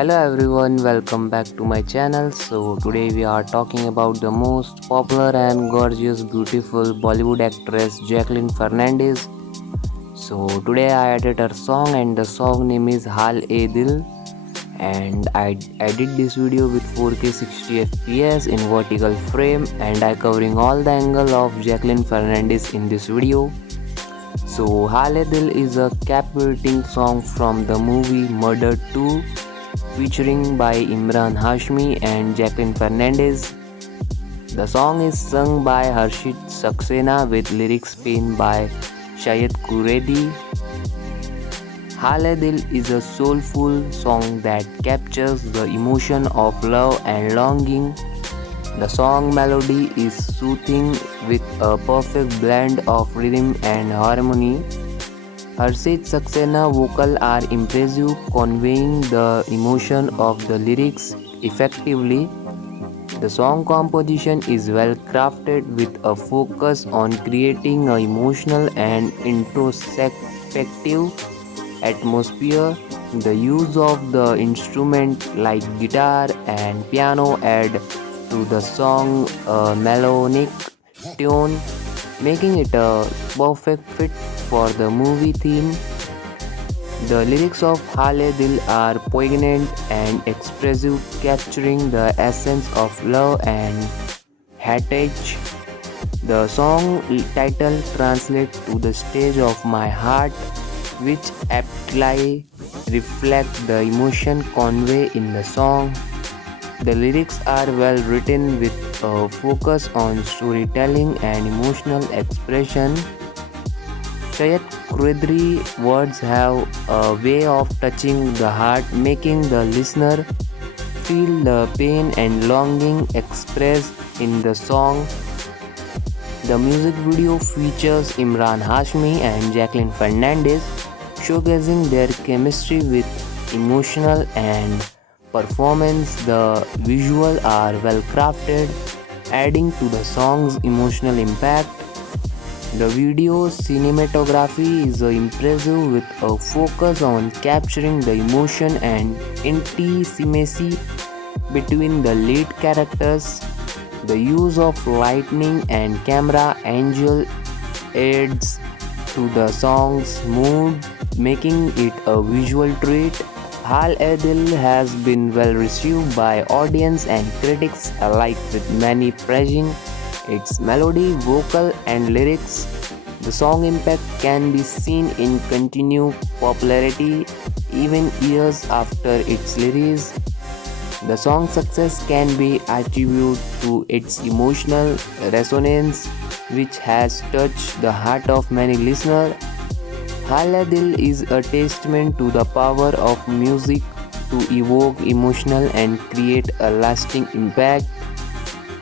Hello everyone, welcome back to my channel. So today we are talking about the most popular and gorgeous beautiful Bollywood actress Jacqueline Fernandez. So today I added her song and the song name is Hal E Dil, and I did this video with 4K 60 FPS in vertical frame, and I covering all the angle of Jacqueline Fernandez in this video. So Hal E Dil is a captivating song from the movie Murder 2, featuring by Imran Hashmi and Jacqueline Fernandez. The song is sung by Harshit Saxena with lyrics penned by Shayad Kuredi. Hal E Dil is a soulful song that captures the emotion of love and longing. The song melody is soothing with a perfect blend of rhythm and harmony. Harshit Saxena vocals are impressive, conveying the emotion of the lyrics effectively. The song composition is well crafted with a focus on creating an emotional and introspective atmosphere. The use of the instrument like guitar and piano add to the song a melodic tune, making it a perfect fit for the movie theme. The lyrics of Hale Dil are poignant and expressive, capturing the essence of love and heritage. The song title translates to the stage of my heart, which aptly reflect the emotion conveyed in the song. The lyrics are well written with a focus on storytelling and emotional expression. Shayad Kuredi words have a way of touching the heart, making the listener feel the pain and longing expressed in the song. The music video features Imran Hashmi and Jacqueline Fernandez, showcasing their chemistry with emotional and performance. The visuals are well crafted, adding to the song's emotional impact. The video cinematography is impressive with a focus on capturing the emotion and intimacy between the lead characters. The use of lightning and camera angle adds to the song's mood, making it a visual treat. Hal E Dil has been well received by audience and critics alike, with many praising its melody, vocal, and lyrics. The song impact can be seen in continued popularity even years after its release. The song's success can be attributed to its emotional resonance, which has touched the heart of many listeners. Hala Dil is a testament to the power of music to evoke emotional and create a lasting impact.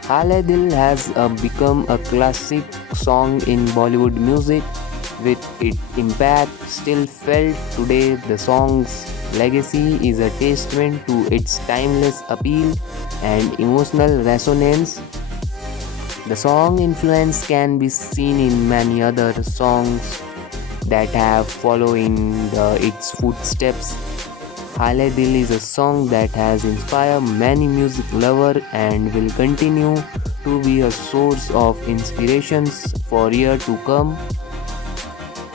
Hala Dil has become a classic song in Bollywood music, with its impact still felt today. The song's legacy is a testament to its timeless appeal and emotional resonance. The song influence can be seen in many other songs that have followed in its footsteps. Hale Dil is a song that has inspired many music lovers and will continue to be a source of inspirations for years to come.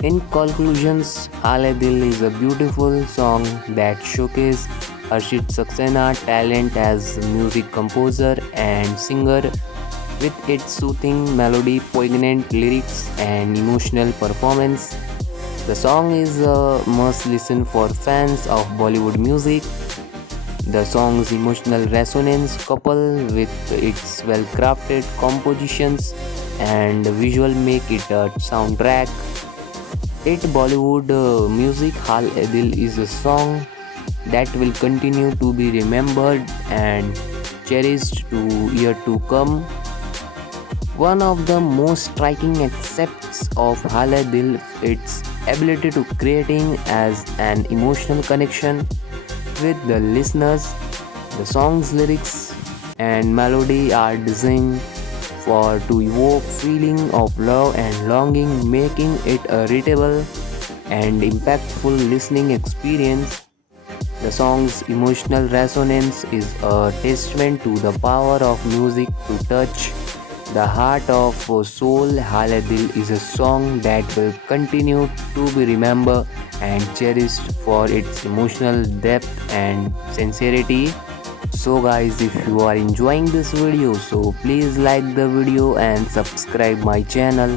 In conclusions, Hale Dil is a beautiful song that showcases Harshit Saxena talent as a music composer and singer, with its soothing melody, poignant lyrics, and emotional performance. The song is a must listen for fans of Bollywood music. The song's emotional resonance, coupled with its well crafted compositions and visual, make it a soundtrack. It Bollywood music. Hal E Dil is a song that will continue to be remembered and cherished to year to come. One of the most striking aspects of Hal E Dil its ability to creating as an emotional connection with the listeners. The song's lyrics and melody are designed for to evoke feeling of love and longing, making it a readable and impactful listening experience. The song's emotional resonance is a testament to the power of music to touch the heart of soul. Hala Dil is a song that will continue to be remembered and cherished for its emotional depth and sincerity. So guys, if you are enjoying this video, so please like the video and subscribe my channel.